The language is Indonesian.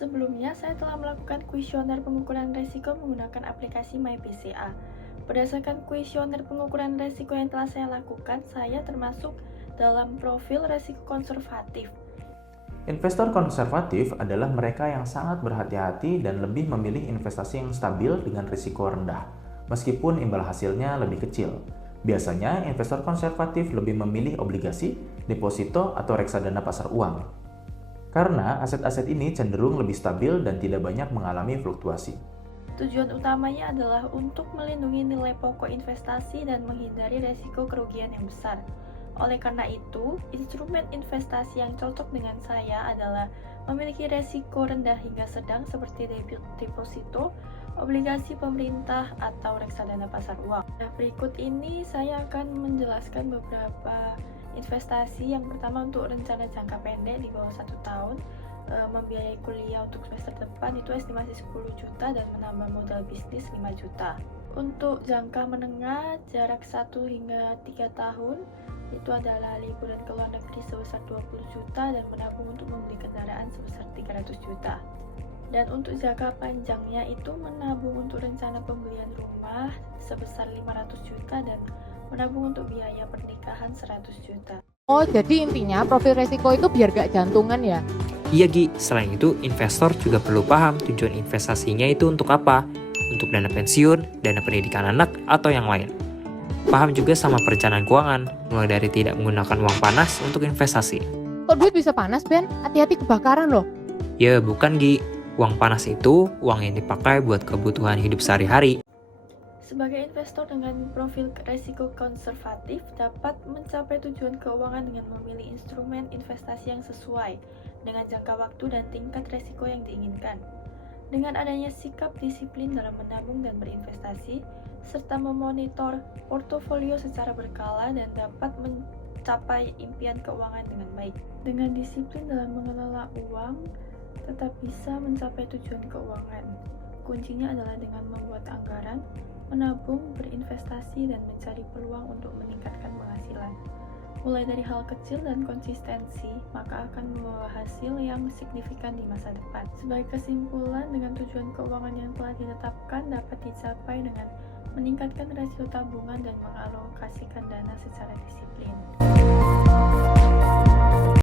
Sebelumnya, saya telah melakukan kuesioner pengukuran risiko menggunakan aplikasi MyBCA. Berdasarkan kuesioner pengukuran risiko yang telah saya lakukan, saya termasuk dalam profil risiko konservatif. Investor konservatif adalah mereka yang sangat berhati-hati dan lebih memilih investasi yang stabil dengan risiko rendah, meskipun imbal hasilnya lebih kecil. Biasanya, investor konservatif lebih memilih obligasi, deposito, atau reksadana pasar uang. Karena aset-aset ini cenderung lebih stabil dan tidak banyak mengalami fluktuasi. Tujuan utamanya adalah untuk melindungi nilai pokok investasi dan menghindari resiko kerugian yang besar. Oleh karena itu, instrumen investasi yang cocok dengan saya adalah memiliki resiko rendah hingga sedang seperti deposito, obligasi pemerintah, atau reksadana pasar uang. Nah, berikut ini saya akan menjelaskan beberapa investasi. Yang pertama untuk rencana jangka pendek di bawah 1 tahun, membiayai kuliah untuk semester depan itu estimasi 10 juta dan menambah modal bisnis 5 juta. Untuk jangka menengah, jarak 1 hingga 3 tahun, itu adalah liburan ke luar negeri sebesar 20 juta dan menabung untuk membeli kendaraan sebesar 300 juta. Dan untuk jangka panjangnya itu menabung untuk rencana pembelian rumah sebesar 500 juta dan menabung untuk biaya pernikahan 100 juta. Oh, jadi intinya profil resiko itu biar gak jantungan ya? Iya Gi, selain itu investor juga perlu paham tujuan investasinya itu untuk apa, untuk dana pensiun, dana pendidikan anak, atau yang lain. Paham juga sama perencanaan keuangan, mulai dari tidak menggunakan uang panas untuk investasi. Kok duit bisa panas, Ben? Hati-hati kebakaran loh. Ya bukan Gi, uang panas itu uang yang dipakai buat kebutuhan hidup sehari-hari. Sebagai investor dengan profil risiko konservatif dapat mencapai tujuan keuangan dengan memilih instrumen investasi yang sesuai dengan jangka waktu dan tingkat risiko yang diinginkan. Dengan adanya sikap disiplin dalam menabung dan berinvestasi, serta memonitor portofolio secara berkala dan dapat mencapai impian keuangan dengan baik. Dengan disiplin dalam mengelola uang, tetap bisa mencapai tujuan keuangan. Kuncinya adalah dengan membuat anggaran, menabung, berinvestasi, dan mencari peluang untuk meningkatkan penghasilan. Mulai dari hal kecil dan konsistensi, maka akan membawa hasil yang signifikan di masa depan. Sebagai kesimpulan, dengan tujuan keuangan yang telah ditetapkan dapat dicapai dengan meningkatkan rasio tabungan dan mengalokasikan dana secara disiplin.